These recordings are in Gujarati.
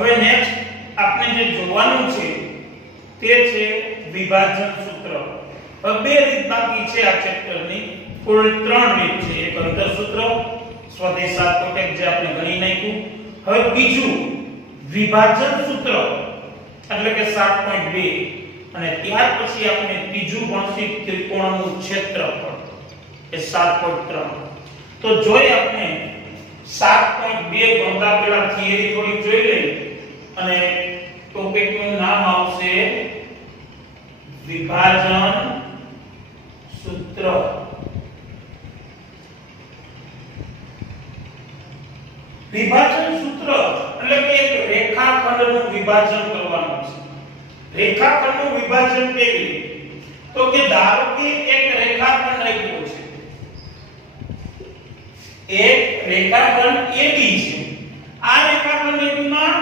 હવે નેક્સ્ટ આપણે જે જોવાનું છે તે છે વિભાજન સૂત્ર. હવે બે રીત બાકી છે આ ચેપ્ટરની. કુલ 3 રીત છે. એક અંતર સૂત્ર, સ્વદેશ કોટેક જે આપણે ગણી નાખ્યું. હવે બીજું વિભાજન સૂત્ર એટલે કે 7.2 અને ત્યાર પછી આપણે ત્રીજું ભણશું ત્રિકોણનું ક્ષેત્રફળ એ 7.3. તો જોઈ આપણે 7.2 ભણતા પહેલા થિયરી થોડી જોઈ લઈએ અને ટોપિકનું નામ આવશે વિભાજન સૂત્ર. વિભાજન સૂત્ર એટલે કે એક રેખાખંડનું વિભાજન કરવાનું છે. રેખાખંડનું વિભાજન કેવી રીતે? તો કે ધારો કે એક રેખાખંડ આપ્યો છે. એક રેખાખંડ AB છે. આ રેખાખંડ AB માં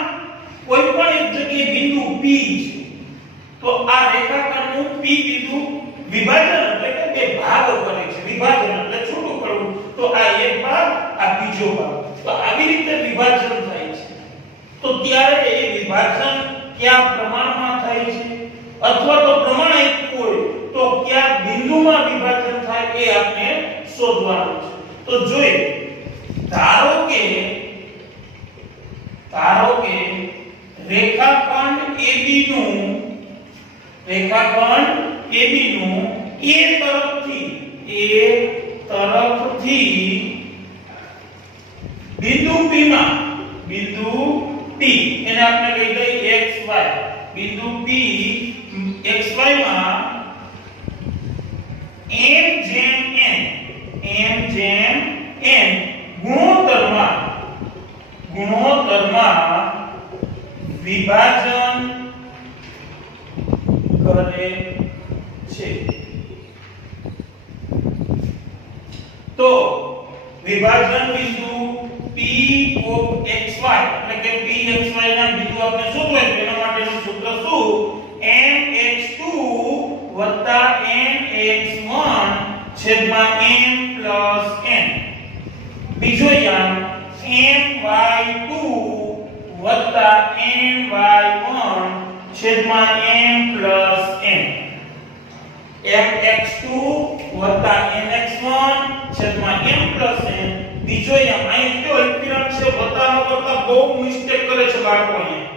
કોઈ પણ એક જગ્યાએ બિંદુ P છે. તો આ રેખાખંડનું P બિંદુ વિભાજન એટલે કે બે ભાગ કરે છે. વિભાજન એટલે છૂટું કરવું. તો આ એક ભાગ, આ બીજો ભાગ. તો આવી રીતે વિભાજન થાય છે. તો ત્યારે એ વિભાજન કયા પ્રમાણમાં થાય છે અથવા તો પ્રમાણ આપ્યું હોય તો કયા બિંદુમાં વિભાજન થાય એ આપણે શોધવાનું છે. તો જોઈએ ધારો કે રેખાખંડ AB નું A તરફથી બિંદુ P એને આપણે કહી દઈએ XY. બિંદુ P XY માં m જેમ n ગુણોત્તરમાં વિભાજન કરે છે. તો વિભાજન બિંદુ P of XY એટલે કે PXY ના બિંદુ આપણે શોધવું છે. એના માટેનું સૂત્ર શું? mx2 nx1 છેદમાં m n. બીજો યામ my2 ny1 છેદમાં m n. mx2 nx1 છેદમાં m n. બીજો યામ અહીં કયો અલ્પવિરામ છે વત્તાનો કરતા બહુ મિસ્ટેક કરે છે બાળકો. અહીંયા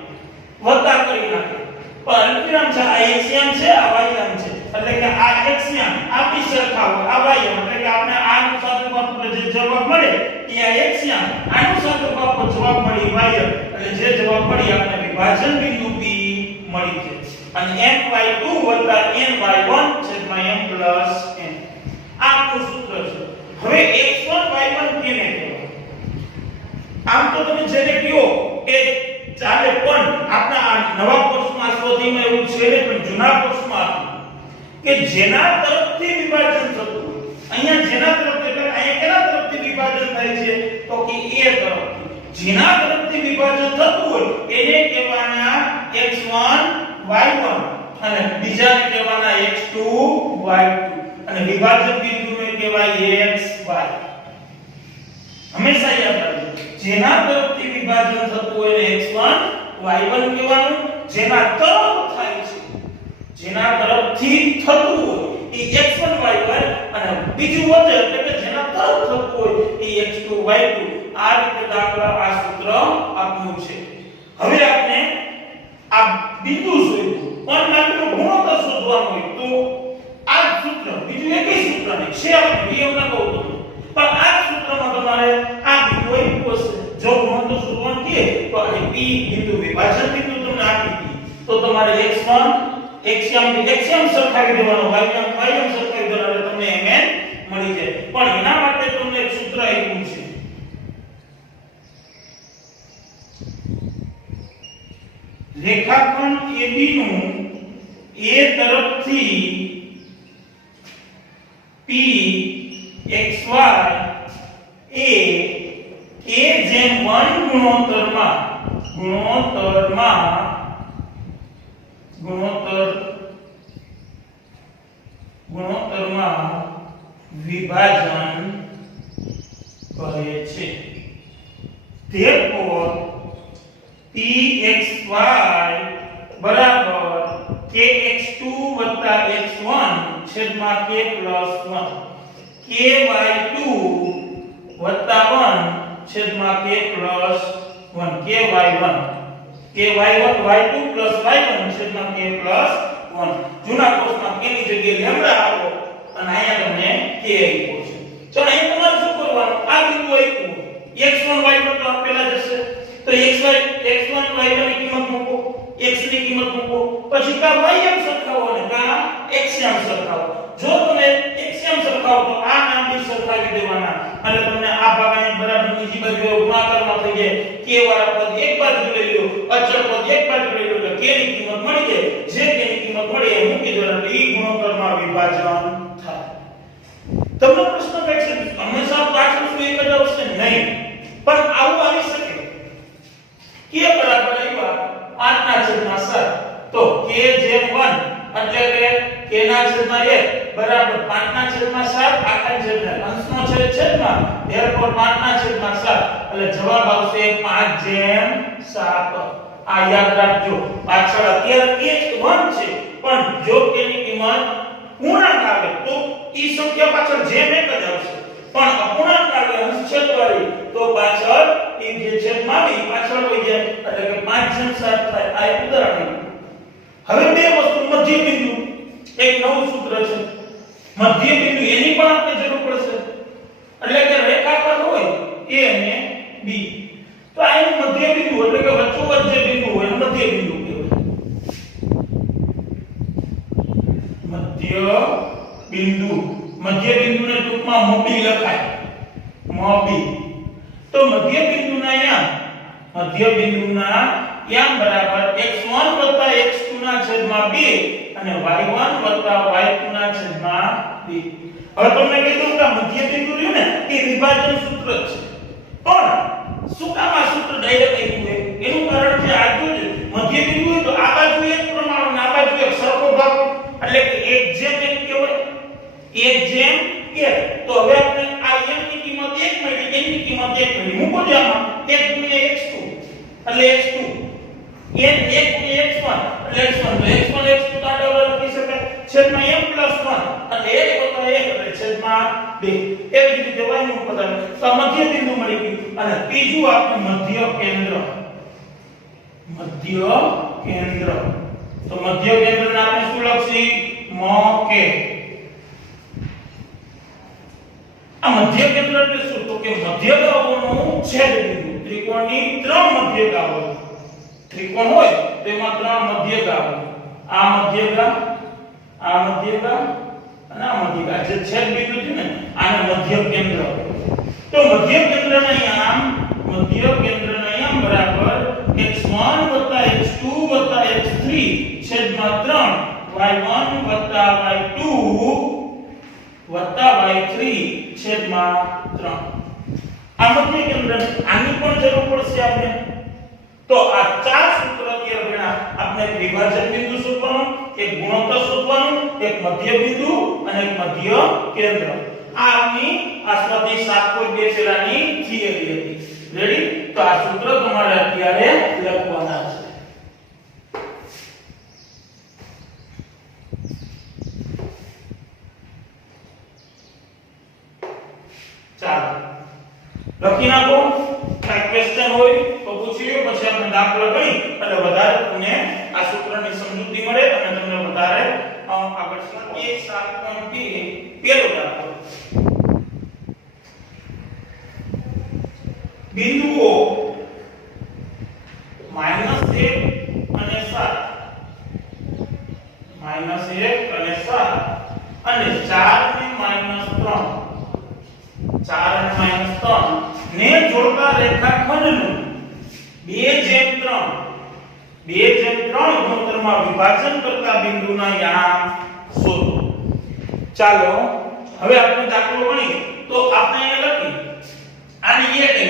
વત્તા કરી નાખે પણ અલ્પવિરામ છે. આ x યામ છે, આ y યામ છે એટલે કે આ x યામ આ બી સરખા હોય આ y યામ એટલે કે આપણે આનું સાદુરૂપ જે જવાબ મળે એ આ x યામ આનું સાદુરૂપ જવાબ મળે y યામ એટલે જે જવાબ મળી આપણે વિભાજન બિંદુ P મળી છે. અને my2 ny1 છેદમાં m n આ આપણું સૂત્ર છે. હવે x1 y1 કેને કહેવાય? આમ તો તમે જેને કહો એ ચાલે પણ આપણા નવા કોર્સમાં શોધીમાં એવું છે ને પણ જૂના કોર્સમાં કે જેના તરફથી વિભાજન થતું હોય. અહીંયા જેના તરફથી એટલે અહીંયા કેના તરફથી વિભાજન થાય છે? તો કે a તરફથી. જેના તરફથી વિભાજન થતું હોય એને કહેવાના x1 y1 અને બીજાને કહેવાના x2 y2 અને વિભાજન બિંદુને કહેવાય xy. હંમેશા યાદ રાખજો જેના તરફથી વિભાજન થતું હોય એને x1 y1 કહેવાનું. જેના તરફ થાય છે જેના તરફથી થતું હોય એ x1 y1 અને બીજું વધે એટલે કે જેના તરફ થતું હોય એ x2 y2. આ રીતે દાખલા આ સૂત્ર આપ્યું છે. હવે આપણે આ બિંદુ શોધ્યું પણ માત્ર ગુણોત્તર શોધવાનો હોય તો આ સૂત્ર બીજું એકય સૂત્ર નહીં છે. આપણે નિયમના કહું તમને પણ આ સૂત્રમાં તમારે આ બિંદુ આપ્યું હશે. જો ગુણોત્તર શોધવાનું કહે તો આ P બિંદુ વિભાજન બિંદુ તમને આપી દી તો તમારે x1 xm સરખાવી દેવાનો y સરખાવી દેવાનો એટલે તમને mn મળી જાય. પણ એના માટે તમને એક સૂત્ર આપ્યું છે. રેખાખંડ AB નું A તરફથી P XY એ જેમ 1 ગુણોત્તરમાં વિભાજન કરે છે. therefore pxy બરાબર kx2 x1 છેદમાં k + 1 ky2 1 છેદમાં k + 1 ky1 y2 + y1 છેદમાં k + 1 જૂના કોર્સમાં k ની જગ્યાએ લેમ્ડા આપો અને અહીંયા તમને k આપ્યો છે. ચાલો અહીં તમારે શું કરવાનું? આ બિંદુ આપ્યું x1 y1 તો આપેલા જ હશે તો x1 y1 ની કિંમત મૂકો, x ની કિંમત મૂકો, પછી કા y m સરખાવો અને કા x m સરખાવો. જો તમે x m સરખાવો તો આ નામ બી સરખાવી દેવાના અને તમને આ ભાગાને બરાબર બીજી બાજુ ગુણાકારમાં થઈ જાય. k વાળા પદ એક બાજુ લઈ લો, અચળ પદ એક બાજુ લઈ લો એટલે k ની કિંમત મળી જાય. જે k ની કિંમત મળી એ મૂકી દો એટલે ઈ ગુણોત્તરમાં વિભાજન થાય. તમને પ્રશ્ન થાય છે હંમેશા પાછળ શું એક જ આવશે? નહીં, પણ આવું આવી શકે. k બરાબર આવ્યા 5/7 તો k જેમ 1 એટલે કે k ના છેદમાં 1 બરાબર 5/7 આખા છેદમાં અંશનો છેદમાં therefore 5/7 એટલે જવાબ આવશે 5/7. આ યાદ રાખજો. પાછળ અત્યારે k 1 છે પણ જો k ની કિંમત પૂર્ણાંક આવે તો ઈ સંખ્યા પાછળ જેમ એક જ આવશે, પણ અપૂર્ણાંક આવે અંશછેદવાળી તો પાછળ એ જે છેદમાં બી પાછળ હોય જાય એટલે કે 5/7 થાય. આ એક ઉદાહરણ. હવે બે વસ્તુ મધ્ય બિંદુ એક નવું સૂત્ર છે. મધ્ય બિંદુ એની પણ આપણે જરૂર પડશે એટલે કે રેખાખંડ હોય a અને b તો આ એનું મધ્ય બિંદુ એટલે કે વચ્ચોવચ્ચ જે બિંદુ હોય એને મધ્ય બિંદુ કહેવાય. મધ્ય બિંદુને ટૂંકમાં મોબી લખાય, મોબી. તો મધ્ય બિંદુના યામ બરાબર x1 + x2 ના છેદમાં 2 અને y1 + y2 ના છેદમાં 2. હવે તમને કીધું કે મધ્ય બિંદુ રહ્યું ને એ વિભાજન સૂત્ર છે, પણ શું કામ આ સૂત્ર ડાયરેક્ટ આવ્યું છે? એનું કારણ છે આ જોજો. મધ્ય બિંદુ હોય તો આ બાજુ એક પ્રમાણ અને આ બાજુ એક સરખો ભાગ એટલે કે 1/1 કહેવાય. 1/1 તો હવે આપણે આ m ની કિંમત 1 મળી, n ની કિંમત 1 મળી. મૂકો જો આમાં 1 × x2 એટલે x2 n 1 × x1 એટલે x1 તો x1 x2 તો આડે લખી શકાય છેદમાં m + 1 એટલે 1 + 1 એટલે છેદમાં 2. એવી જ રીતે y નું પદ તો મધ્ય બિંદુ મળી ગયું. અને ત્રીજું આપણે મધ્ય કેન્દ્ર. તો મધ્ય કેન્દ્રને આપણે શું લખશી? મ કે. આ મધ્ય કેન્દ્ર એટલે શું? તો કે મધ્યગાઓનું છેદ બિંદુ. ત્રિકોણની 3 મધ્યગાઓ. ત્રિકોણ હોય તેમાં 3 મધ્યગાઓ. આ મધ્યગા, આ મધ્યગા અને આ મધ્યગા જે છેદ બિંદુ છે ને આને મધ્ય કેન્દ્ર. તો મધ્ય કેન્દ્રના યામ બરાબર x1 + x2 + x3 છેદમાં 3 y1 + y2 + y3 છેદમાં 3. આ મધ્ય કેન્દ્ર આની પણ જરૂર પડશે આપણે. તો આ ચાર સૂત્ર અત્યારે ભણ્યા. આપણે એક વિભાજન બિંદુ શોધવાનું, એક ગુણોત્તર શોધવાનું, એક મધ્ય બિંદુ અને એક મધ્ય કેન્દ્ર. આ આપની આસ્વાદી 7.2 પેલાની થિયરી હતી. રેડી? તો આ સૂત્ર તમારે અત્યારે લખવાના છે. ચાલો લખી નાખો. કઈ ક્વેશ્ચન હોય તો પૂછીએ, પછી આપણે દાખલો ગણી એટલે વધારે તમને આ સૂત્રની સમજૂતી મળે અને તમને વધારે આગળ એ 7.2 પેલો દાખલો. બિંદુઓ -1 અને 7 -1 અને 7 અને 4 ને -3 4 અને -3 ને જોડતા રેખાખંડનું 2/3 ગુણોત્તરમાં વિભાજન કરતા બિંદુના યામ શોધો. ચાલો હવે આપણે દાખલો ગણીએ. તો આપણે એ લખી આને a કહીએ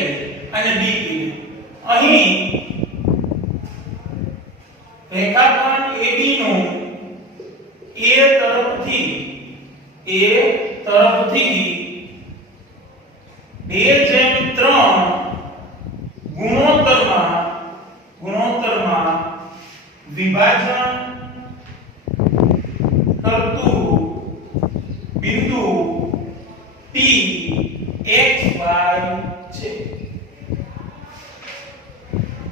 અને b કહીએ. અહીં રેખાખંડ AB નું a તરફથી 2/3 ગુણોત્તરમાં વિભાજન કરતું બિંદુ P x y છે.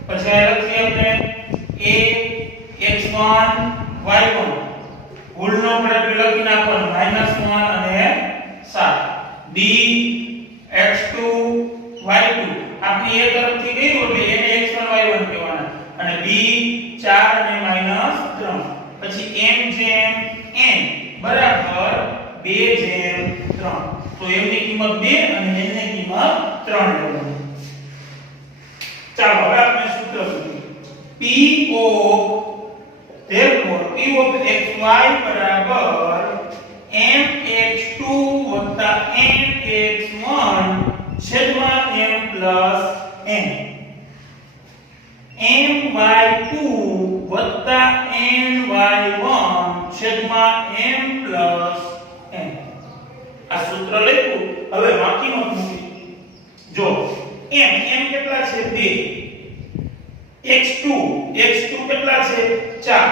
પછી આ લખીએ આપણે a x1 y1 ભૂલનો આપણે લખી નાખવાનું -1 અને 7 b x2 y2 આપણે a તરફથી ગયું એટલે એને x1 y1 કહેવાના અને b 4 અને -3 પછી m જેમ n બરાબર 2/3 તો m ની કિંમત 2 અને n ની કિંમત 3 લેવાની. ચાલો હવે આપણે સૂત્ર લખીએ p of therefore p of xy બરાબર mx2 nx1 છેદમાં m plus n my2 ny1 છેદમાં m plus n. આ સૂત્ર લખ્યું. હવે બાકીનો મૂકી જો m કેટલા છે 2 x2 કેટલા છે 4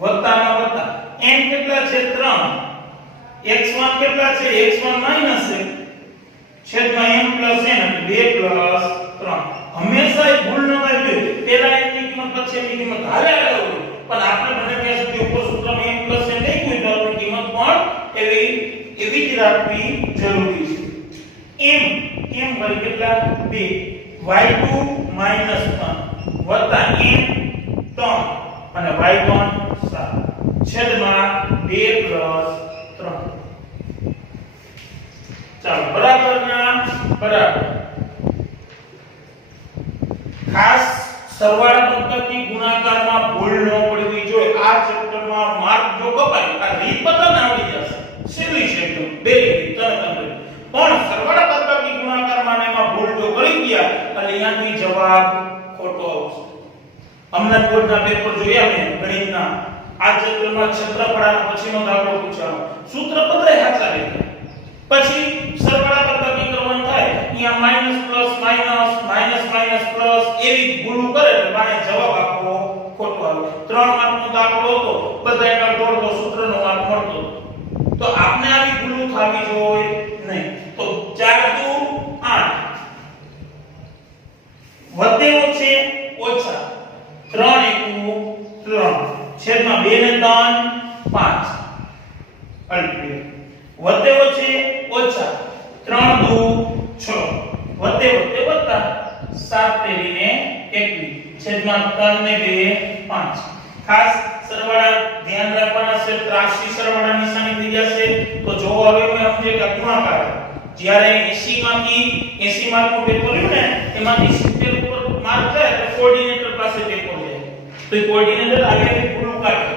વત્તાના વત્તા n કેટલા છે 3 x1 કેટલા છે x1 માઈનસ 1 છેદમાં m plus n એટલે 2 plus 3 હંમેશા એ ભૂલ ન થાય પેલા n ની કિંમત પછી n ની કિંમત હાલે હોય પણ આપણે મને ત્યાં સુધી ઉપર સૂત્રમાં m plus n લખ્યું તો આપણી કિંમત પણ એવી જ રાખવી જરૂરી છે. m વળી કેટલા 2 y2 -3 વત્તા m 3 અને y1 7 છેદમાં 2 plus 3. ચાલો બરાબર ના બરાબર. ખાસ સરવાળા પદ્ધતિ ગુણાકારમાં ભૂલ ન પડવી જોઈએ. આ ચેપ્ટરમાં માર્ક જો કપાય આ રીત બધાને આવડી જશે. સીધી છે એકદમ બે રીત તરત પણ સરવાળા પદ્ધતિ ગુણાકારમાં એમાં ભૂલ જો કરી ગયા એટલે અહીંયાથી જવાબ ખોટો આવશે. હમણાં બોર્ડના પેપર જોયા મેં ગણિતના આ ચેપ્ટરમાં ક્ષેત્રફળના પછીનો દાખલો પૂછ્યો સૂત્ર બધાય સાચા લીધા પછી સરવાળા પદ્ધતિ કરવાનું થાય અહીંયા minus plus minus minus minus plus એવી ભૂલ કરે એટલે મારે જવાબ આપવો ખોટો આવે. 3 માર્કનો દાખલો હતો બધાયનો દોડતો સૂત્રનો માર્ક મળતો તો આપને આવી ભૂલ થવી જોઈએ નહીં. તો 4 દુ 8 વધે ઓછે ઓછા 3 એકુ 3 છેદમાં 2 ને 3 5 અલ્પે વધે ઓછે ઓછા 3 દુ 6 વધે વત્તા 7 તેરીને 21 છેદમાં 3 ને 2 5. ખાસ સરવાળા ધ્યાન રાખવાના છે. ત્રાસી સરવાળા નિશાની થઈ જશે તો જો હવે મેં સમજે કે ગુણાકાર જ્યારે 80 માંથી 80 માર્કનું પેપર લ્યો ને એમાંથી 70 ઉપર માર્ક જાય તો કોઓર્ડિનેટર પાસે પેપર જાય તો એ કોઓર્ડિનેટર આગળથી ભૂલ કાઢે.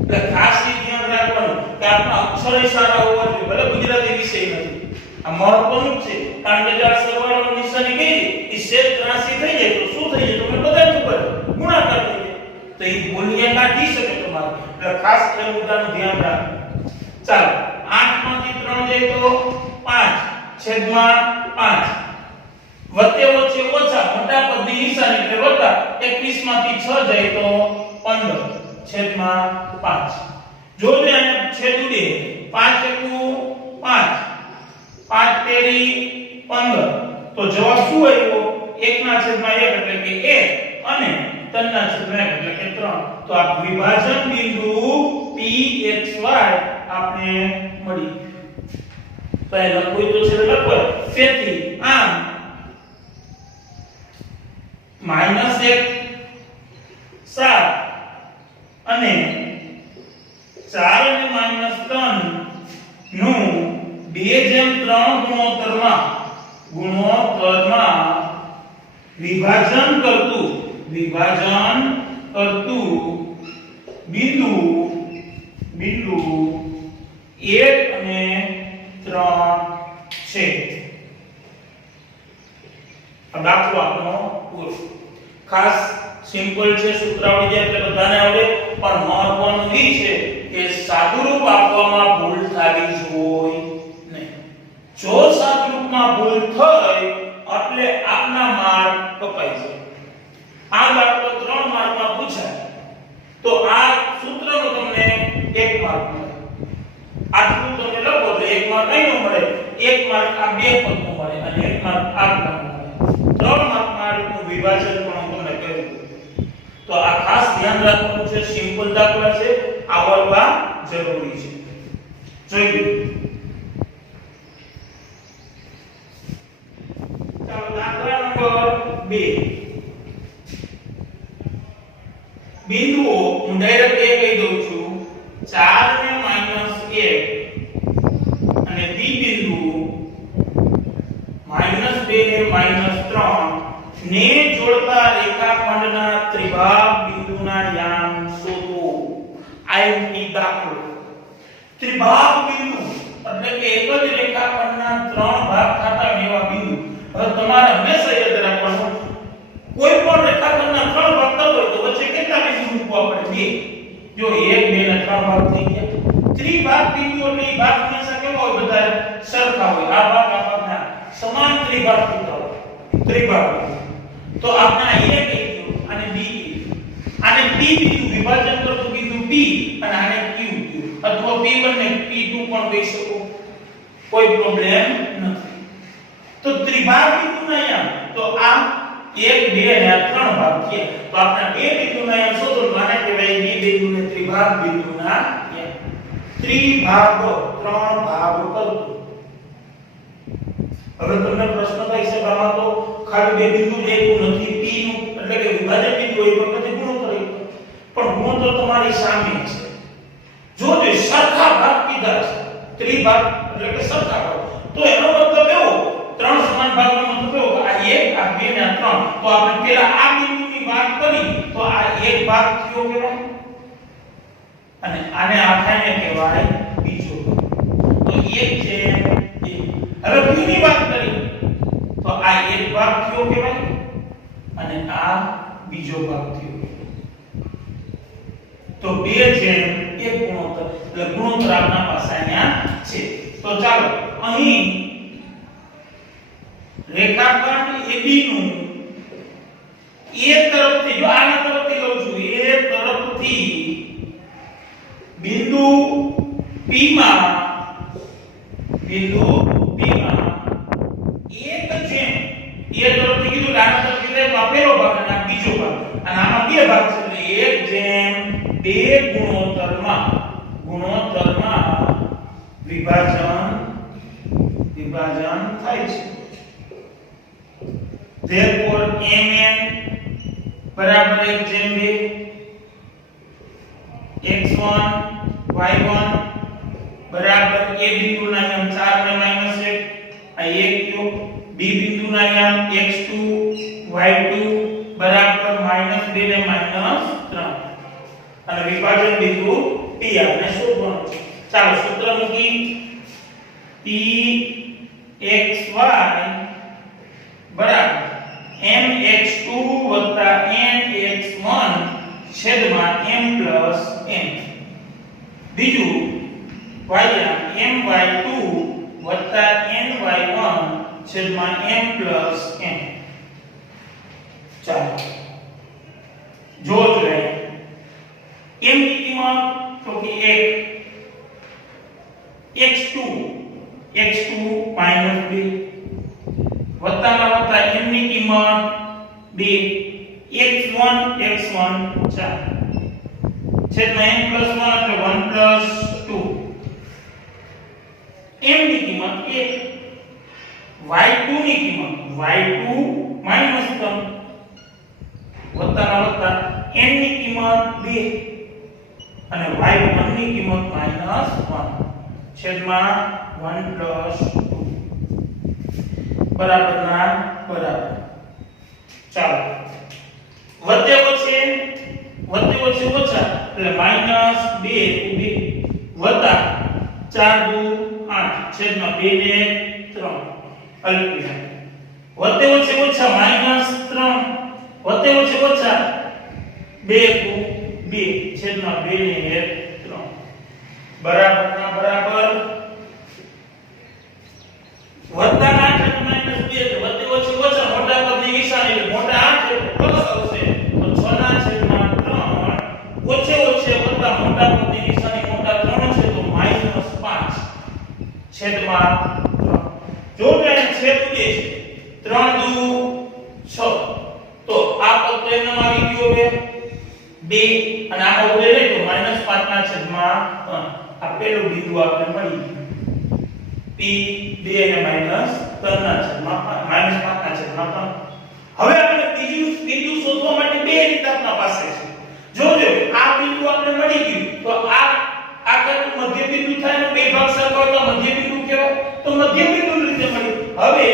એટલે ખાસ એ ધ્યાન રાખવાનું કે આપણા અક્ષર સારા હોવા જોઈએ. ભલે ગુજરાતી વિષય નથી આ મહત્વનું છે કારણ કે જો સરવાળાની નિશાની ગઈ એ સેજ 83 થઈ જાય તો શું થઈ જાય તમને બધાને ખબર ગુણાકાર થઈ જાય તો એ ભૂલિયા કાઢી શકે તમારે. એટલે ખાસ એ મુદ્દાનું ધ્યાન રાખો. ચાલો 8 માંથી 3 જાય તો 5 છેદમાં 5 વત્તે ઓછે ઓછા મોટા પદની નિશાની એટલે વત્તા 21 માંથી 6 જાય તો 15 છેદમાં 5. જોજો અહીંયા છેદ ઉડે 5 એકુ 5 5 તેરી 15 તો જવાબ શું આવ્યો 1 ના છેદમાં 1 એટલે કે 1 અને 3 ના છેદમાં 1 એટલે કે 3. તો આ વિભાજન બિંદુ PXY આપણે મળી. તો એ લખવું તો છે લખો. તેથી આમ -1 7 અને 4 અને -3 નું 2/3 ગુણોત્તરમાં વિભાજન કરતું બિંદુ 1 અને 3 છે. આ દાખલો આપણો પૂરો. ખાસ સિમ્પલ છે સૂત્ર આવડી જાય એટલે બધાને આવડે પણ મહત્વનું એ છે કે સાદુરૂપ આપવામાં ભૂલ થવી જોઈએ નહીં. જો સાદુરૂપમાં ભૂલ થઈ એટલે આપના માર્ક કપાઈ જાય. આ દાખલો 3 માર્કમાં પૂછાય તો આ સૂત્રનો તમને 1 માર્ક મળે. આટલું તમે લખો તો 1 માર્ક કઈનો મળે? 1 માર્ક આ બે પદનો મળે અને 1 માર્ક આ પદનો મળે. 3 માર્કમાં આ રીતનું વિભાજન પણ હું તમને કહી દઉં. તો આ ખાસ ધ્યાન રાખવાનું છે. સિમ્પલ દાખલા છે, આવડવા જરૂરી છે. જોઈ લો. ચાલો દાખલા નંબર 2. બિંદુઓ હું ડાયરેક્ટ એ કહી દઉં છું 4 ને -1 અને બી બિંદુ -2 ને -3 ને જોડતા રેખાખંડના ત્રિભાગ બિંદુના યામ શોધો. આઈએમપી દાખલો. ત્રિભાગ બિંદુ એટલે કે એક જ રેખાખંડના 3 ભાગ થતા હોય એવા બિંદુ. હવે તમારે હંમેશા યાદ રાખવાનું કોઈ પણ રેખાખંડના 3 ભાગ થતા હોય તો વચ્ચે કેટલા બિંદુ મૂકવા પડે? 2. જો 1 2 ને 3 ભાગ થઈ ગયા. ત્રિભાગ બિંદુ એટલે એ ભાગ હંમેશા કેવા હોય? બધા સરખા હોય. આ ભાગના સમાન ત્રિભાગ થતા હોય. ત્રિભાગ તો આપણે આ A કહી દો અને B આને P બિંદુ વિભાજન કરતો બિંદુ P અને આને Q અથવા P1 ને P2 પણ કહી શકો. કોઈ પ્રોબ્લેમ નથી. તો ત્રિભાગ બિંદુના યામ તો આ 1 2 અને 3 ભાગ થયા. તો આપણે બે બિંદુના યામ શોધો તો આને કહેવાય B બિંદુને ત્રિભાગ બિંદુના યામ. ત્રિભાગ 3 ભાગ કરતો. હવે તમને પ્રશ્ન થાય છે આમાં તો ખાલી બે બિંદુ લેવું નથી. P નું એટલે કે વિભાજન બિંદુ એ પણ નથી ગુણોત્તર એક પણ ગુણોત્તર તમારી સામે છે. જો તે સરખા ભાગ કીધા છે ત્રિભાગ એટલે કે સરખા ભાગ તો એનો મતલબ એવો 3 સમાન ભાગનો મતલબ એવો કે આ 1 આ 2 ને આ 3 તો આપણે પહેલા આ બિંદુની વાત કરી તો આ એક ભાગ થયો કહેવાય અને આને આખાને કહેવાય બીજો ભાગ. તો 1 છે 1. હવે Q ની વાત કરી તો આ એક ભાગ થયો કહેવાય અને આ બીજો ભાગ થયો. તો 2 છે 1 ગુણોત્તર એટલે ગુણોત્તર આપણા પાસે અહીંયા છે. તો ચાલો અહીં રેખાખંડ AB નું A તરફથી જો આના તરફથી લઉં છું A તરફથી બિંદુ P માં એક જેમ A તરફથી કીધું કે આના તરફથી એટલે આ પહેલો ભાગ અને આ બીજો ભાગ અને આમાં બે ભાગ છે એટલે 1 જેમ 2 ગુણોત્તરમાં વિભાજન થાય છે. therefore mn બરાબર 1 જેમ 2 x1 y1 બરાબર a બિંદુના યામ 4 ને -1 આ 1 થયો. b બિંદુના યામ x2 y2 બરાબર -2 ને -3 અને વિભાજન બિંદુ P આપણે શોધવાનું છે. ચાલો સૂત્ર મૂકી P xy બરાબર mx2 nx1 છેદમાં m n. બીજું y my2 ny1 છેદમાં m n. ચાલો જો જોઈએ m ની કિંમત તો કે 1 x2 -2 વત્તામાં વત્તા m ની કિંમત 2 x1 4 છેદમાં m + 1 એટલે 1 + 2 m ની કિંમત 1 y2 ની કિંમત y2 -3 વત્તામાં વત્તા n ની કિંમત 2 અને y1 ની કિંમત -1 છેદમાં 1 + 2 બરાબર ના બરાબર. ચાલો વચ્ચે ઓછા એટલે -2 વત્તા 4 × 8 છેદમાં 2 ને 3 અલ્પવિરામ. વચ્ચે ઓછા -3 2 છેદમાં 2 ને 3 બરાબર ના બરાબર. વત્તા 8 અને -2 એટલે વચ્ચે ઓછા મોટા પદની નિશાની એટલે મોટા 8 એટલે પ્લસ આવશે તો 6 ના છેદમાં 3 ઓછે છેદ ઉડે છે 3 દુ 6 તો આ પદ તો એમનેમ આવી ગયો હવે 2 અને આ ઉડે નહીં તો -5 ના છેદમાં 3 આ પેલું બિંદુ આપણે મળી ગયું p 2 અને -3 ના છેદમાં 5 ના છેદમાં 3 હવે આપણે બીજું બિંદુ શોધવા માટે બે રીત આપણા પાસે છે જોજો આ બિંદુ આપણે મળી ગયું તો આ આગળ મધ્ય બિંદુ થાય ને બે ભાગ સરખા હોય તો મધ્ય બિંદુ કહેવાય તો મધ્ય બિંદુ રીતે મળી હવે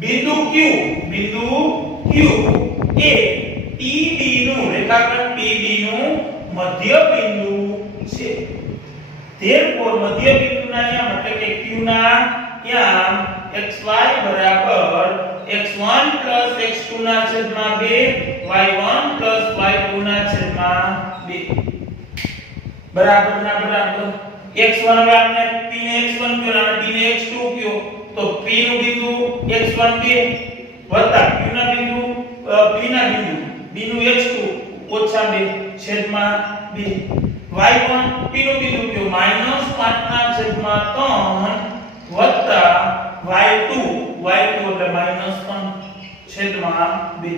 બિંદુ q એ TB નું રેખાખંડ TB નું મધ્ય બિંદુ છે therefore મધ્ય બિંદુના યામ એટલે કે q ના યામ xy બરાબર x1 x2 ના છેદમાં 2 y1 y2 ના છેદમાં 2 બરાબર ના બરાબર x1 હવે આપણે p ને x1 કયો અને d ને x2 કયો તો p નું બિંદુ x1 વત્તા q ના બિંદુ p ના બિંદુ b નું x2 ઓછા 2 છેદમાં 2 y1 p નું બિંદુ કયો -5 ના છેદમાં 3 વત્તા y2 એટલે -5 છેદમાં 2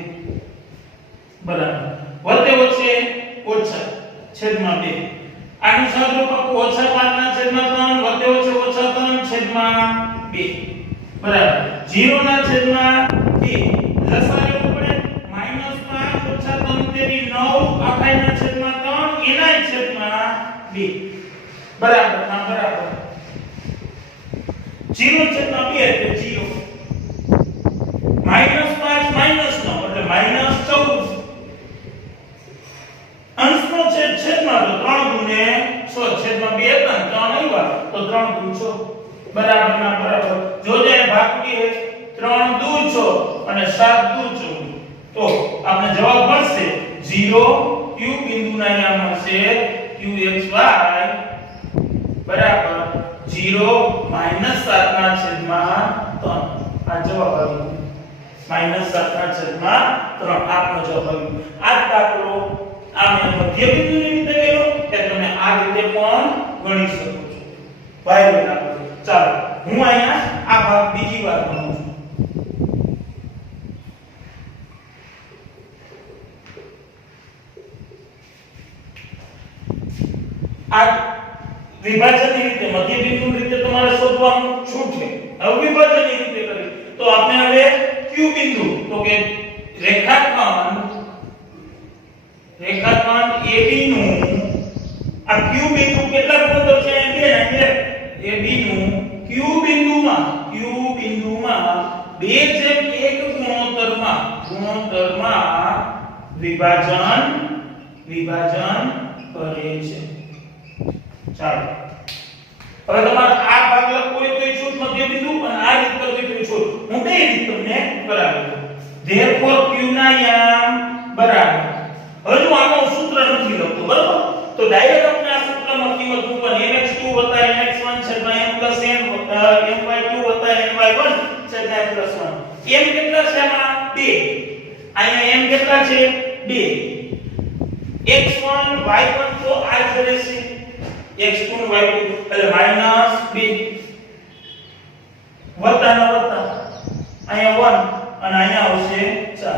બરાબર વત્તે વચ્ચે ઓછા છેદમાં 2 આનું સાદુરૂપ આપો -5 ના છેદમાં 3 વત્તે વચ્ચે -3 છેદમાં 2 બરાબર 0 ના છેદમાં 2 લસાઅ લેવું પડે -5 3 તેરી 9 આખાઈ ના છેદમાં 3 એના છેદમાં 2 બરાબર ના બરાબર 0 છેદમાં 2 એટલે 0 -5 -9 એટલે -14 અંશનો છેદમાં તો 3 ગુણે 6 છેદમાં 2 હતા 3 આવ્યા તો 3 દુ 6 બરાબર ના બરાબર જો જે ભાગી હે 3 દુ 6 અને 7 દુ 14 તો આપણે જવાબ મળશે 0 q બિંદુના યામ મળશે qxy બરાબર 0 -7 ના છેદમાં 3 આ જવાબ આવ્યો -7 ના છેદમાં 3 આપનો જવાબ આવ્યો આ દાખલો આમે મધ્ય બિંદુની રીતે કર્યો કે તમે આ રીતે પણ ગણી શકો છો ભાઈ બરાબર ચાલો હું અહીંયા આ ભાગ બીજી વાર ગણું છું આ વિભાજનની રીતે મધ્ય બિંદુની રીતે તમારે શોધવાનું છૂટ છે હવે વિભાજનની રીતે કરી તો આપણે હવે q બિંદુ તો કે રેખાખંડ AB નું આ q બિંદુ કેટલા ગુણોત્તર છે AB નું q બિંદુમાં 2:1 ગુણોત્તરમાં વિભાજન કરે છે ચાલો હવે તમારે આ ભાગ લખવો હોય તો છૂટ મધ્ય બિંદુ અને આ રીત કરવી તો છૂટ હું બે રીત તમને કરાવી દઉં therefore q ના યામ બરાબર હવે હું આનો સૂત્ર નથી લખતો બરાબર તો ડાયરેક્ટ આપણે આ સૂત્રમાં કિંમત મૂકવાની mx2 mx1 my2 my1 m કેટલા છે આમાં 2 અહીંયા m કેટલા છે 2 x1 y1 તો આ જોડે છે x2 y2 એટલે -2 વત્તા ના વત્તા અહીંયા 1 અને અહીંયા આવશે 4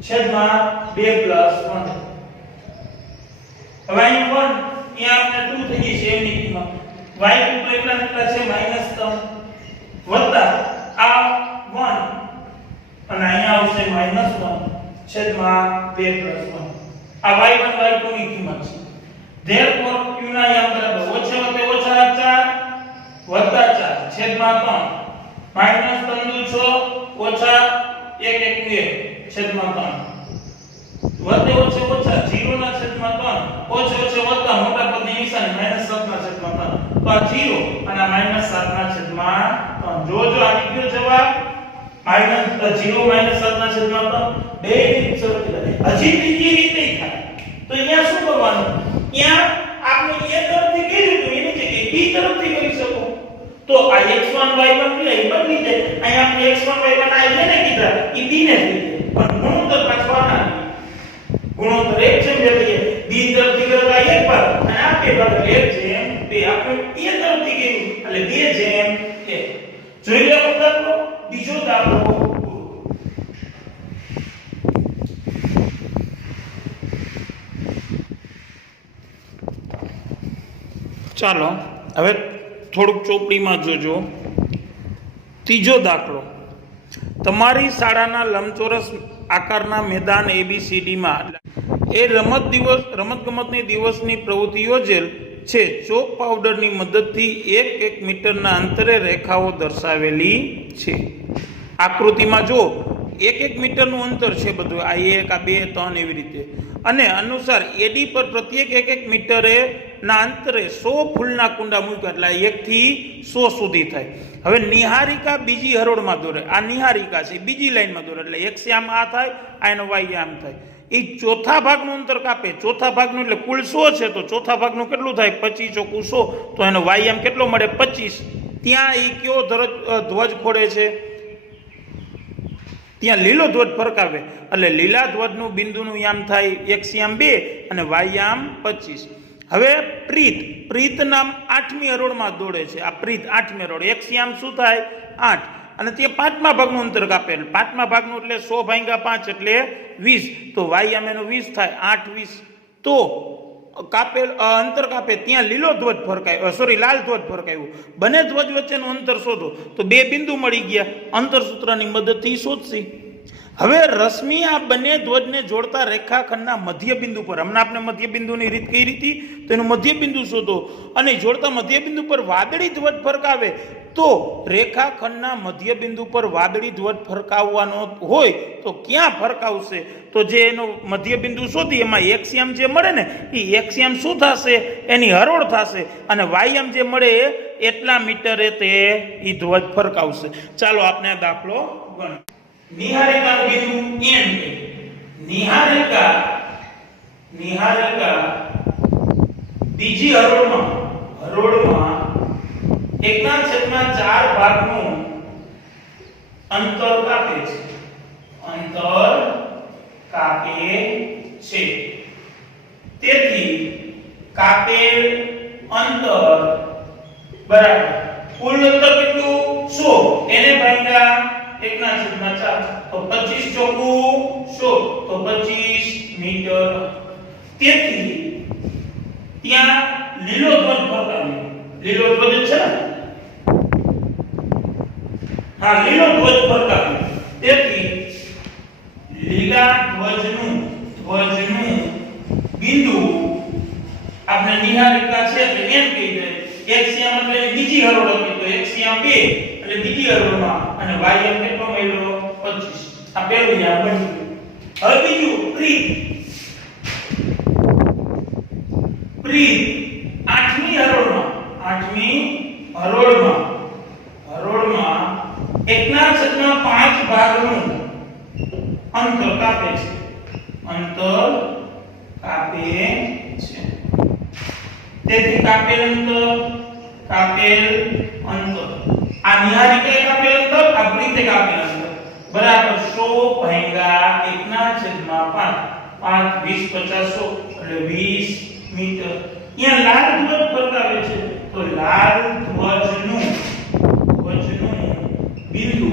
છેદમાં 2 + 1 હવે અહીંયા 1 અહીંયા આપણે 2 થઈ જશે એની કિંમત y2 તો એટલા છે -3 વત્તા આ 1 અને અહીંયા આવશે -1 છેદમાં 2 + 1 આ y1 y2 ની કિંમત છે therefore q ના યામ બરાબર ઓછા વત્તે ઓછા 4 વત્તા 4 છેદમાં 3 -3 દુ 6 ઓછા 1 1 2 છેદમાં 3 વત્તે ઓછા 0 ના છેદમાં 3 ઓછે વત્તા મોટા પદની નિશાની -7 ના છેદમાં 3 તો આ 0 અને આ -7 ના છેદમાં 3 જો આવી ગયો જવાબ -0 -7 ના છેદમાં 3 બે રીત સરખી હજી બીજી રીતે થાય તો અહીંયા શું કરવાનું અહીંયા આપણે a તરફથી કઈ રીતે એની જગ્યાએ b તરફથી કરી શકો તો આ x1 y1 ને બદલી જાય અહીંયા આપણે x1 y1 આ એને કીધા એ b ને થઈ પણ ગુણોત્તર પાછો આના ગુણોત્તર એક છે એટલે b તરફથી કરતા એક ભાગ અને આ બે ભાગ એટલે 1/2 આપણે a તરફથી કર્યું એટલે 2/1 જોઈ લો દાખલો. બીજો દાખલો ચાલો હવે થોડુંક ચોપડીમાં જોજો. ત્રીજો દાખલો, તમારી શાળાના લંબચોરસ આકારના મેદાન ABCDમાં એ રમતગમતની દિવસની પ્રવૃત્તિ યોજેલ છે. ચોક પાવડરની મદદથી 1 મીટરના અંતરે રેખાઓ દર્શાવેલી છે. આકૃતિમાં જો 1 મીટરનું અંતર છે બધું, આ 1 આ 2 3 એવી રીતે, અને અનુસાર AD પર પ્રત્યેક 1 મીટરે ના અંતરે 100 ફૂલના કુંડા મૂક્યા એટલે 1 થી 100 સુધી થાય. હવે નિહારિકા બીજી હરોળમાં દોરે, આ નિહારિકા છે બીજી લાઈનમાં દોરે એટલે x આમ આ થાય, આ એનો y આમ થાય. એ ચોથા ભાગનું અંતર કાપે, ચોથા ભાગનું એટલે કુલ 100 છે તો ચોથા ભાગનું કેટલું થાય 25 ચોકું 100, તો એનો y આમ કેટલો મળે 25. ત્યાં એ કયો ધ્વજ ખોડે છે, ત્યાં લીલો ધ્વજ ફરકાવે એટલે લીલા ધ્વજનું બિંદુનું યામ થાય x આમ 2 અને y આમ 25. હવે પ્રીત નામ 8મી હરોળમાં દોડે છે. આ પ્રીત 8મી હરોળ, x આમ શું થાય 8 અને તે 5મા ભાગનું અંતર કાપે. 5મા ભાગનું એટલે 100 ભાગ્યા 5 એટલે 20, તો y આમ એનો 20 થાય 8 20. તો કાપેલ અંતર કાપે ત્યાં લીલો ધ્વજ ફરકાય, લાલ ધ્વજ ફરકાયું. બંને ધ્વજ વચ્ચેનું અંતર શોધો તો 2 બિંદુ મળી ગયા, અંતર સૂત્રની મદદથી શોધશી. હવે રશ્મિ આ બંને ધ્વજને જોડતા રેખાખંડના મધ્ય બિંદુ પર, હમણાં આપણે મધ્ય બિંદુની રીત કઈ રીતી, તો એનું મધ્ય બિંદુ શોધો અને જોડતા મધ્ય બિંદુ પર વાદળી ધ્વજ ફરકાવે તો રેખાખંડના મધ્ય બિંદુ પર વાદળી ધ્વજ ફરકાવવાનો હોય તો ક્યાં ફરકાવશે, તો જે એનો મધ્ય બિંદુ શોધી એમાં x આમ જે મળે ને એ x આમ શું થશે, એની હરોળ થશે, અને y આમ જે મળે એટલા મીટરે તે એ ધ્વજ ફરકાવશે. ચાલો આપણે આ દાખલો ગણીએ. નિહારિકાનું બિંદુ N છે. નિહારિકા બીજી હરોળમાં 1/4 ભાગનું અંતર કાપે છે. તેથી કાપેલ અંતર બરાબર કુલ અંતર કેટલું 100, એને ભાગ્યા 1/4 તો 25 ચોકું 100 તો 25 મીટર. તેથી ત્યાં લીલો ધ્વજ ફરકાવ્યો, લીલો ધ્વજ છે ને, હા લીલો ધ્વજ ફરકાવ્યો. તેથી લીલા ધ્વજનું બિંદુ આપણે નિહારિકા છે એટલે એમ કહી દે, x આમ એટલે બીજી હરોળ હતી તો x આમ 2 એટલે બીજી હરોળમાં, અને y આમ કેટલો મળ્યો 25. આ પહેલું યામ બની ગયું. હવે બીજું પ્રીત 8મી હરોળમાં 1/5 ભાગનું અંતર કાપે છે. તેથી કાપેલ અંતર આ નિહારિકાએ કાપેલ અંતર, આ પ્રીતે કાપેલ અંતર બરાબર 100 ભાગ્યા 1/5, 5 20 50 100 એટલે 20 મીટર. અહીંયા લાલ ધ્વજ ફરકાવે છે તો લાલ ધ્વજનું બિંદુ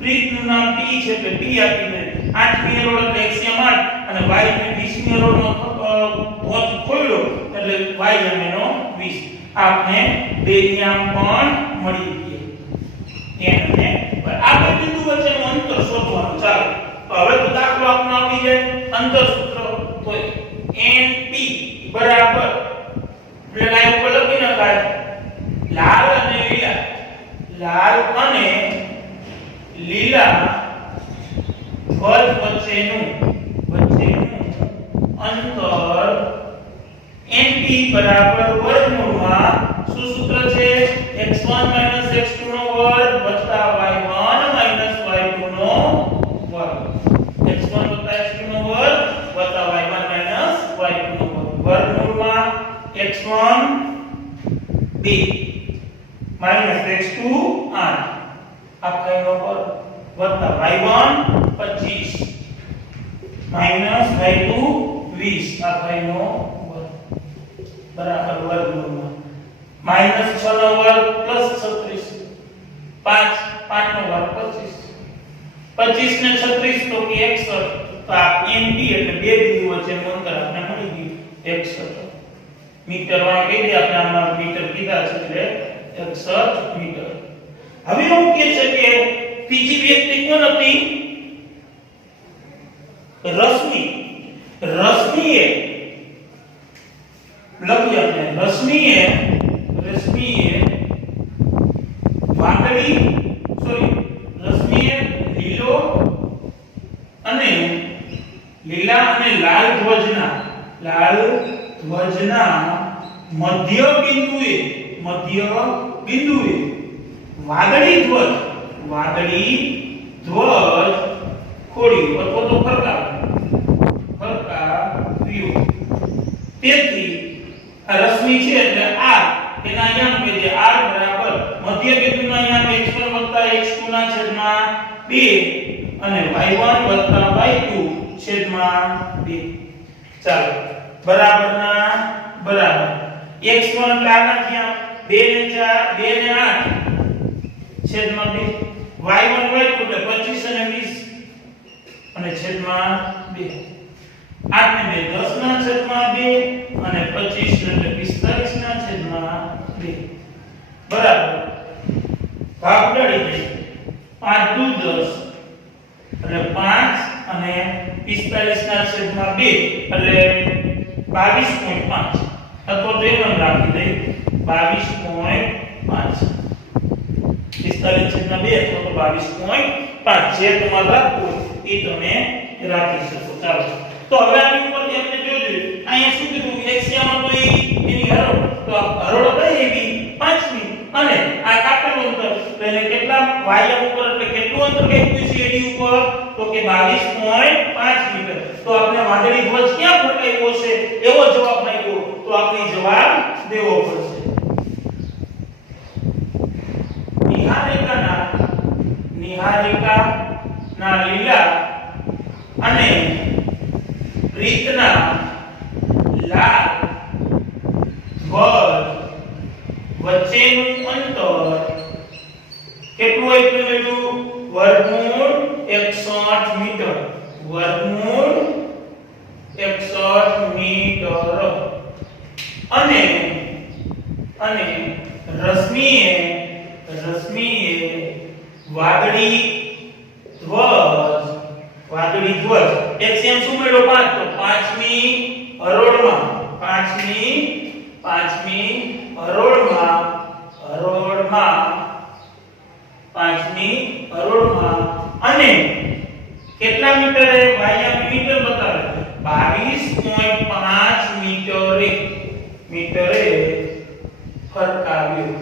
પ્રીતનું નામ P છે એટલે P આપી દે. 8મી હરોળ એટલે x આમ 8 અને y ને 20મી હરોળનો ધ્વજ ખોલ્યો એટલે y આમ એનો 20. આપને બે આમ પણ મળી ગયા. n ને આ બે બિંદુ વચ્ચેનું અંતર શોધવાનું. ચાલો હવે તો દાખલો આપણો આવી જાય અંતર સૂત્ર. તો NP બરાબર એટલે લાઈન ઉપર લખી નખાય લાલ અને લીલા ધ્વજ વચ્ચેનું અંતર NP બરાબર વર્ગમૂળમાં શું સૂત્ર છે, x1 x2 નો વર્ગ વત્તા y1 y2 નો વર્ગ. x1 x2 નો વર્ગ વત્તા y1 y2 નો વર્ગ. વર્ગમૂળમાં x1 2 x2 8 આખેનો વર્ગ વત્તા y1 25 y2 20 આખેનો વર્ગ બરાબર વર્ગમૂળમાં -6 નો વર્ગ +36 5 5 નો વર્ગ 25 ને 36 તો કે 61 તો આ MD એટલે બે બિંદુ વચ્ચેનું અંતર આપણે મળી ગયું 61 મીટર વાળા કહી દે આપણે આમાં મીટર કીધા છે એટલે 61 મીટર હવે એવું કહે છે કે ત્રીજી વ્યક્તિ કોણ હતી રશ્મિ રશ્મિએ લખી આપણે રશ્મિએ વાદળી રશ્મિએ લીલા અને લાલ ધ્વજના મધ્ય બિંદુએ વાદળી ધ્વજ ખોડ્યું અથવા તો ફરકાવ્યું તેથી આ રશ્મિ છે એટલે r એના યામ કે જે r બરાબર મધ્ય બિંદુના યામ x1 x2 ના છેદમાં 2 અને y1 y2 છેદમાં 2 ચાલો બરાબર ના બરાબર x1 એટલે આના થયા 2 ને 4 2 ને 8 છેદમાં 2 y1 y2 એટલે 25 અને 20 અને છેદમાં 2 8 ને 2 10 ના છેદમાં 2 અને 25 એટલે 45 ના છેદમાં 2 બરાબર ભાગ ઉડાડી દે 5 દુ 10 એટલે 5 અને 45 ના છેદમાં 2 એટલે 22.5 અથવા તો એમ રાખી દે 22.5 45 છેદમાં 2 અથવા તો 22.5 જે તમારે રાખવું એ તમે રાખી શકો ચાલો તો હવે આની ઉપરથી આપણે જોજો અહીંયા શું કીધું એક્સિયામાં તો એની હરોળ તો હરોળ કઈ એવી 5મી અને આ કાપેલું અંતર તો એને કેટલા વાય ઉપર એટલે કેટલું અંતર કેટલું છે એની ઉપર તો કે 22.5 મીટર તો આપણે વાદળી ધ્વજ ક્યાં ફરકાવ્યો છે એવો જવાબ માંગ્યો તો આપણે જવાબ દેવો પડશે નિહારિકાના લીલા અને રીતના લાલ ધ્વજ વચ્ચેનું અંતર કેટલું આપ્યું વર્ગમૂળ 61 મીટર વર્ગમૂળ 61 મીટર અને રશ્મિએ વાદળી ધ્વજ એક્સિયમ શું મળ્યો 5 તો 5મી હરોળમાં 5મી હરોળમાં અને કેટલા મીટરે વાયા મીટર બતાવે 22.5 મીટરે ફરકાવ્યું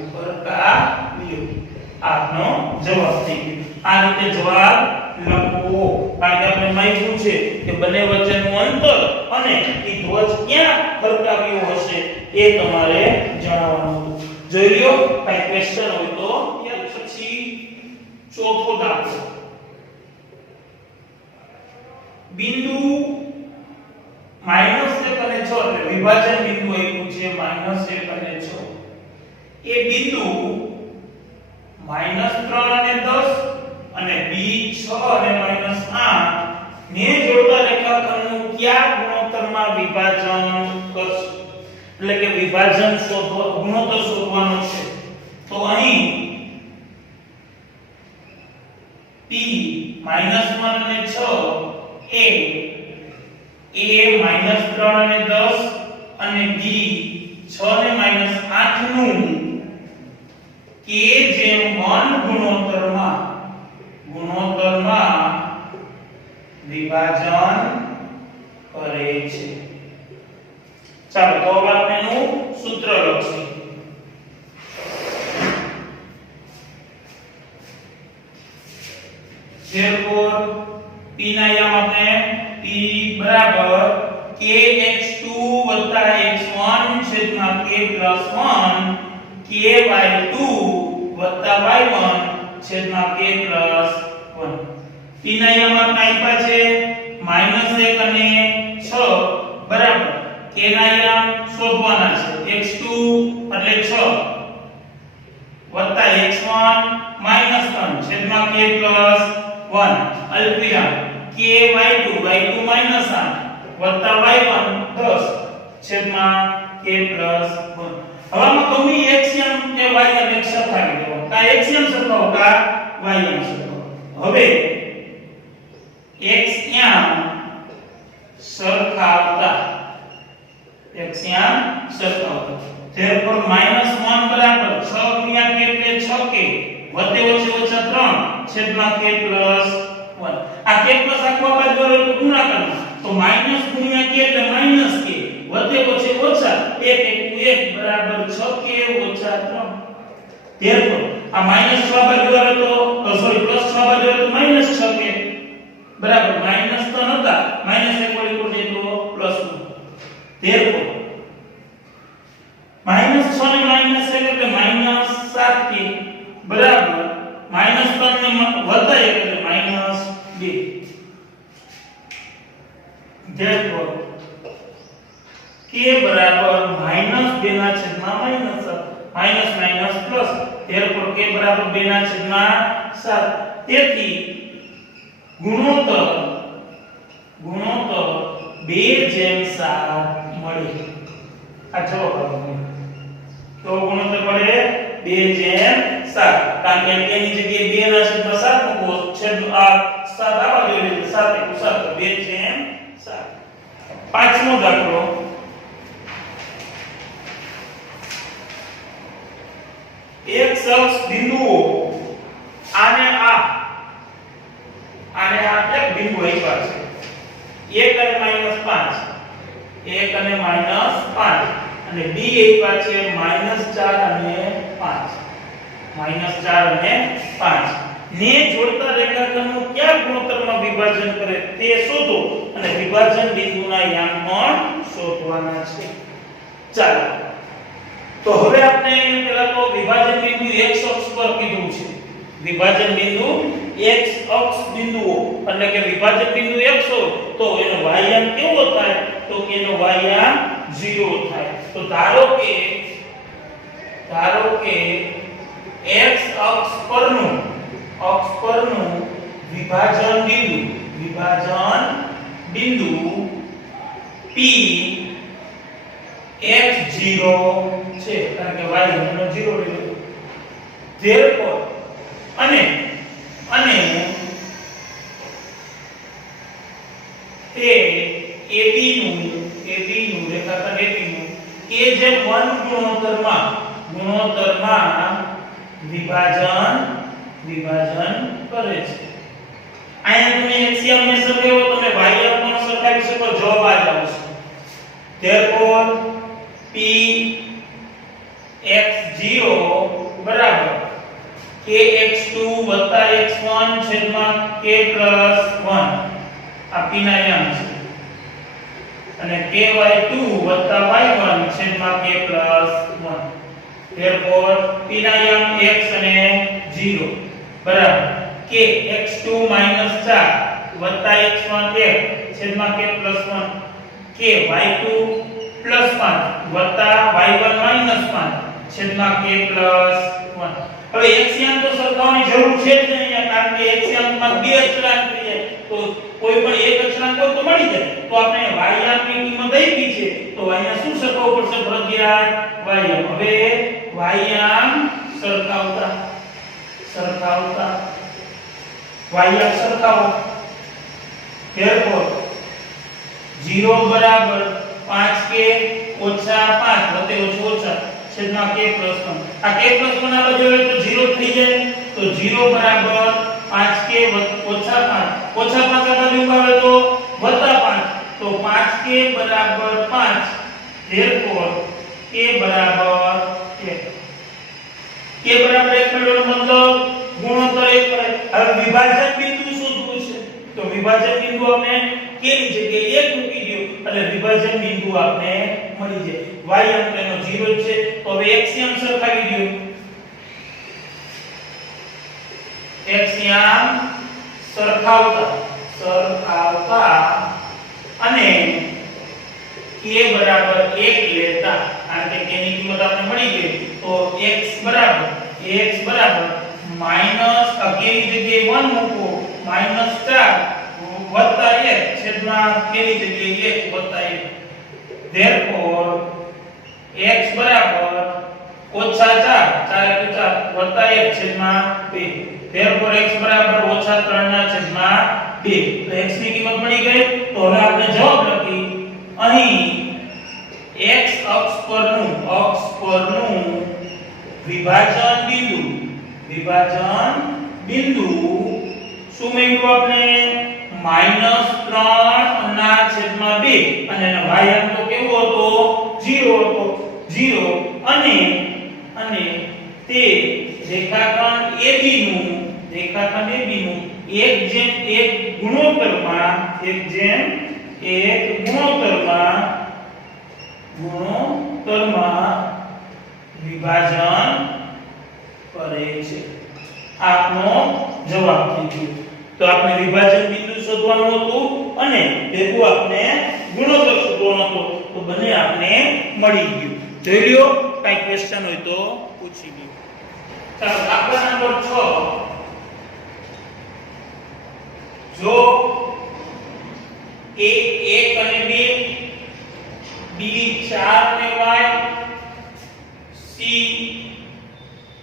આપનો જવાબ થઈ ગયો આ રીતે જવાબ લખવો કારણ કે આપણે માહિતી છે કે બંને વચ્ચેનું અંતર અને એ ધ્વજ ક્યાં ફરકાવ્યો હશે એ તમારે જણાવવાનું જોઈ લ્યો કઈ ક્વેશ્ચન હોય તો યાદ પછી ચોથો દાખલો બિંદુ -1 અને 6 એટલે વિભાજન બિંદુ આપ્યું છે -1 અને 6 એ બિંદુ -3 અને 10 અને b6 અને -8 ને જોડતા રેખાખંડનું કયા ગુણોત્તરમાં વિભાજન કરશે એટલે કે વિભાજન ગુણોત્તર શોધવાનો છે તો અહીં p -1 અને 6 એ -3 અને 10 અને b 6 ને -8 નું કે જેમ 1 ગુણોત્તરમાં વિભાજન કરે છે ચાલો તો હવે આપણે એનું સૂત્ર લખીએ therefore p ના યામ આપણે p બરાબર kx2 x1 છેદમાં k + 1 ky2 y1 છેદમાં k + 1 p ના યામ આપણે આપ્યા છે -1 અને 6 બરાબર k ના યામ શોધવાના છે x2 એટલે 6 x1 -1 3 છેદમાં k પ્લસ 1 અલ્પવિરામ k y2 8 વત્તા y1 10 છેદમાં k પ્લસ 1. હવે આમાં ગમે એક્સિયમ કે વાયમ એક સરખાવી દેવો. કા એક્સિયમ સરખાવો કા વાયમ સરખાવો. હવે એક્સિયમ સરખાવતા therefore -1 બરાબર 6 ગુણ્યા k એટલે 6k વધે ઓછે ઓછા 3 છેદમાં k પ્લસ 1. આ k પ્લસ આખો બાજુ વાળો તો ગુણાકારમાં તો માઈનસ ગુણ્યા k એટલે માઈનસ k વધે ઓછે ઓછા 1 1 બરાબર 6k ઓછા 3. therefore આ માઈનસ 6 બાજુ વાળો તો સોરી પ્લસ 6 બાજુ વાળો તો માઈનસ 6k બરાબર માઈનસ તો નતા માઈનસ 1 વળી કોણ જાય તો પ્લસ 1. therefore -6 ને -1 એટલે -7k બરાબર -3 ને વત્તા 1 એટલે -2. therefore k બરાબર -2 ના છેદમાં -7 પ્લસ therefore k બરાબર 2 ના છેદમાં 7. તેથી ગુણોત્તર 2:7 મળે. આ જવાબ આવશે. તો ગુણોત્તર મળે 2:7 કારણ કે k ની જગ્યાએ 2 ના છેદમાં 7 મૂકો છેદ આ 7 આવવા જોઈએ એટલે 7 * 7 2:7. પાંચમો દાખલો એક અક્ષ બિંદુઓ આને આ એક બિંદુ આપ્યા છે 1 અને -5 1 અને -5 અને b આપ્યા છે -4 અને 5 -4 અને 5 ને જોડતા રેખાખંડનું કયા ગુણોત્તરમાં વિભાજન કરે તે શોધો અને વિભાજન બિંદુના યામ પણ શોધવાના છે. ચાલો તો હવે આપણે પહેલા તો વિભાજન બિંદુ x અક્ષ પર કીધું છે. વિભાજન બિંદુ x અક્ષ બિંદુઓ એટલે કે વિભાજન બિંદુ x હોય તો એનો y યામ કેવો થાય તો કે એનો y યામ 0 થાય. તો ધારો કે x અક્ષ પરનું વિભાજન બિંદુ P x0 છે કારણ કે y નો 0 લીધો. therefore અને તે AB નું રેખાખંડ AB નું કે જે 1 ગુણોત્તરમાં વિભાજન કરે છે. અહીંયા તમે એક્સિયમ ને સરખાવો તમે y પણ સરખાવી શકો જવાબ આ જ આવશે. therefore P x0 બરાબર kx2 x1 છેદમાં k + 1 આ p ના યામ છે અને ky2 y1 છેદમાં k + 1. therefore p ના યામ x અને 0 બરાબર kx2 - 4 x1 1 છેદમાં k + 1 ky2 + 5 y1 - 5 છેદમાં k + 1. હવે એક્સિયમ તો સરખાવવાની જરૂર છે જ નહીં કારણ કે એક્સિયમમાં બે અચળાંક છે તો કોઈ પણ એક અચળાંક હોય તો મળી જાય. તો આપણે y યામની કિંમત આપી છે તો અહીંયા શું સરખાવવું પડશે ફરજિયાત y યામ. હવે y યામ સરખાવતા y યામ સરખાવો. therefore 0 બરાબર 5k - 5 વધે ઓછા છેદમાં k + 1. આ k + 1 આવા જોઈએ તો 0 થઈ જાય તો 0 બરાબર 5k - 5 ઓછા 5 આ બાજુ આવે તો +5 તો 5k બરાબર 5. therefore k બરાબર 1. k બરાબર 1 મેળવવાનો મતલબ ગુણોત્તર 1 કરે. હવે વિભાજન બિંદુ શોધવું છે તો વિભાજન બિંદુ આપણે k ની જગ્યાએ 1 મૂકી દો એટલે વિભાજન બિંદુ આપણે મળી જાય. y અંક એનો 0 છે તો હવે એક્સિયમ સરખાવી દો. એક્સિયમ સરખાવતા અને k બરાબર 1 લેતા કારણ કે k ની કિંમત આપણે મળી ગઈ તો x બરાબર માઈનસ કેની જગ્યાએ 1 મૂકો -4 વત્તા 1 છેદમાં કેની જગ્યાએ 1 વત્તા 1 therefore x બરાબર -4 4 વત્તા 1 છેદમાં 2 therefore x બરાબર -3 ના છેદમાં 2 તો x ની કિંમત મળી ગઈ તો હવે આપણે જવાબ લખી અહીં x અક્ષ પરનું વિભાજન બિંદુ શું મેળવ્યું આપણે -3 ના છેદમાં 2 અને એનો y અંક તો કેવો હતો 0 અને તે રેખાખંડ AB નું 1:1 ગુણોત્તરમાં વિભાજન કરે છે આપનો જવાબ થઈ ગયો તો આપણે વિભાજન બિંદુ શોધવાનું હતું અને ભેગું આપણે ગુણોત્તર શોધવાનો હતો તો બંને આપણે મળી ગયું જોઈ લ્યો કઈ ક્વેશ્ચન હોય તો પૂછી લ્યો ચાલો દાખલા નંબર 6 જો a 1 અને 2 b 4 અને y c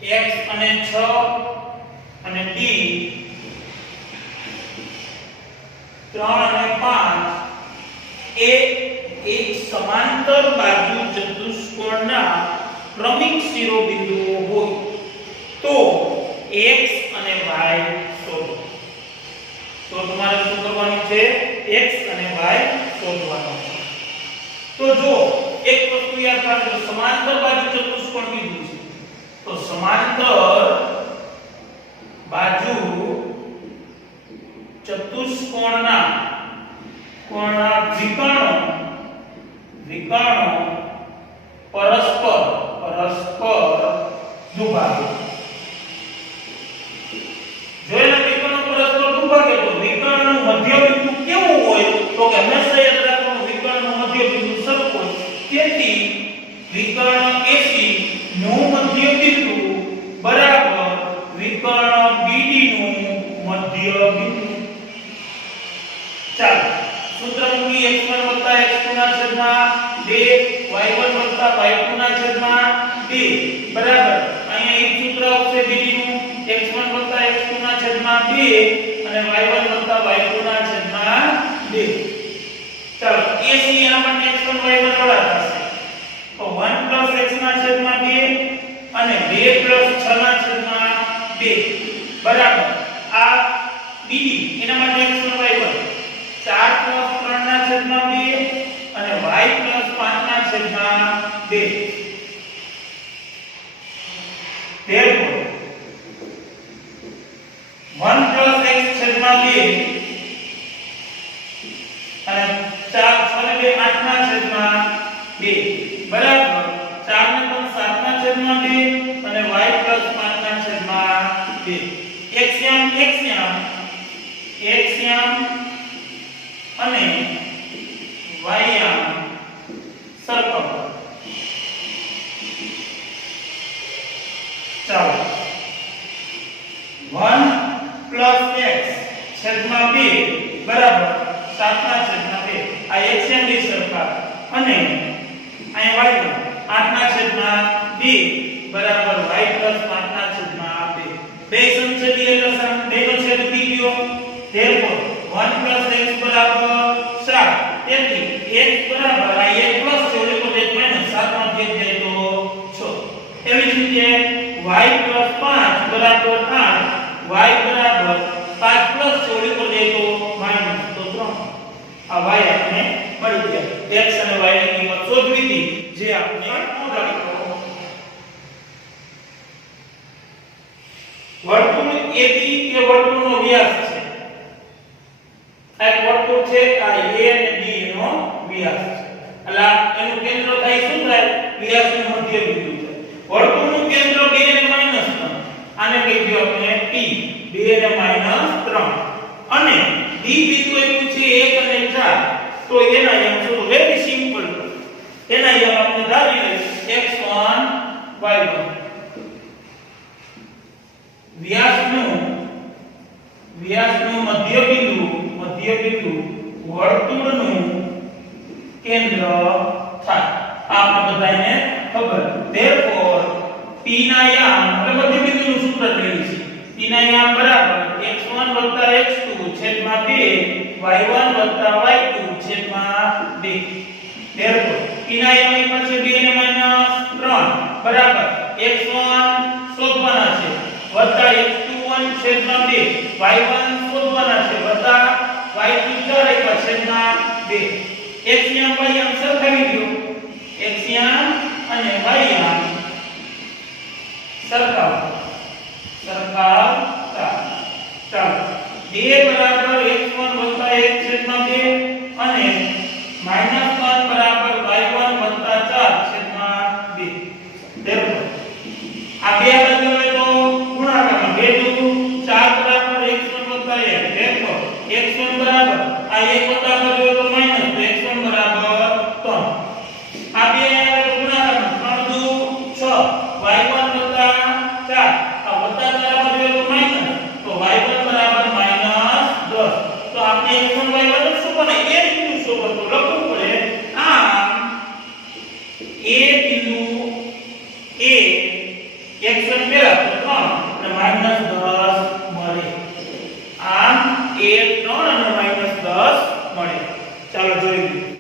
x અને 6 અને d 3 અને 5 એ એક સમાંતર બાજુ ચતુષ્કોણના ક્રમિક શિરોબિંદુઓ હોય તો x અને y શોધો તો તમારે શું કરવાનું છે x અને y શોધવાનું છે તો જો એક વસ્તુ યાદ રાખજો સમાંતર બાજુ ચતુષ્કોણ કીધું છે તો સમાંતર બાજુ ચતુષ્કોણના વિકર્ણો પરસ્પર દુભાગે જો એના વિકર્ણો પરસ્પર દુભાગે તો વિકર્ણનું મધ્યબિંદુ કેવું હોય તો કે હંમેશા યાદ રાખવાનું વિકર્ણનું મધ્યબિંદુ સરખું હોય તેથી વિકર્ણ AC નું મધ્યબિંદુ બરાબર વિકર્ણ BD નું મધ્યબિંદુ ચાલો સૂત્ર મૂકી x1 x2 ના છેદમાં 2 y1 y2 ના છેદમાં 2 બરાબર અહીંયા એક સૂત્ર આવશે BD નું x1 x2 ના છેદમાં 2 અને y1 y2 ના છેદમાં 2 ચાલો AC આપણને x1 y1 વડા થશે તો 1 x ના છેદમાં 2 અને 2 6 ના છેદમાં 2 બરાબર આ BD એના માટે x1 y1 4 3 ના છેદમાં 2 અને y 5 ના છેદમાં 2 therefore 1 x છેદમાં 2 અને 4 6 ને 2 8 ના છેદમાં 2 બરાબર 4 ને 7 ના છેદમાં 2 અને y 5 ના છેદમાં 2 xm અને ym સરખા ચાલો 1 x છેદમાં 2 બરાબર 7 ના છેદમાં 2 આ xm ની સરખા અને અહીં y 8 ના છેદમાં 2 બરાબર y 5 ના છેદમાં 2 બે સમછેદી એટલે બેનો છેદ ઉડી ગયો therefore 1 x બરાબર 7 તેથી x બરાબર આ 1 પ્લસ છે એટલે તો 1 માઈનસ 7 માં છેદ જાય તો 6 એવી જ રીતે y 5 બરાબર 8 y બરાબર 5 પ્લસ છે એટલે તો જાય તો માઈનસ તો 3 આ y આપણે મળી ગયા x અને y ની કિંમત શોધવી હતી જે આપણે શોધ્યો વર્તુળ AB એ વર્તુળનો વ્યાસ છે આ વર્તુળ છે આ A અને B નો વ્યાસ છે એટલે એનું કેન્દ્ર થાય શું થાય વ્યાસનું મધ્યબિંદુ છે વર્તુળનું કેન્દ્ર 2 અને -3 આને કહીએ આપણે P 2 અને -3 અને D બિંદુ આપ્યું છે 1 અને 4 તો એના યમ શું વેરી સિમ્પલ એના યમ આપણે ધારી લઈએ x1 y1 વ્યાસનું મધ્ય બિંદુ વર્તુળનું કેન્દ્ર થાય. આપણે બધાને ખબર. therefore p ના યામ એટલે મધ્ય બિંદુનું સૂત્ર લઈએ છીએ. p ના યામ બરાબર x1 x2 છેદમાં 2 y1 y2 છેદમાં 2. therefore p ના યામ એક પાસે 2 ને -3 બરાબર x1 શોધવાના છે વત્તા x21 છેદમાં 2 y1 શોધવાના છે વત્તા y2 4 આપ્યા છેદમાં 2. x યામ y યામ સરખાવી દો. x યામ અને y યામ સરખાવતા ચાલો 2 બરાબર x1 1 છેદમાં 2 અને -1 બરાબર y1 4 છેદમાં 2. therefore આ બે બાજુ હોય તો ગુણાકારમાં 2 દુ 4 બરાબર x1 1. therefore x1 બરાબર આ 1 વત્તા બાજુ હોય તો માઈનસ તો x1 બરાબર 3. આ બે ગુણાકારમાં 3 દુ 6 y1 4 આ વત્તા બરાબર હોય તો માઈનસ તો y1 બરાબર -10. તો આપણે x1 y1 શું બને એ બિંદુ શોધો તો લખવું પડે આમ એ બિંદુ એ x1 પેલા તો 3 અને -10 મળે. આમ a 3 અને -10 મળે. ચાલો જોઈએ.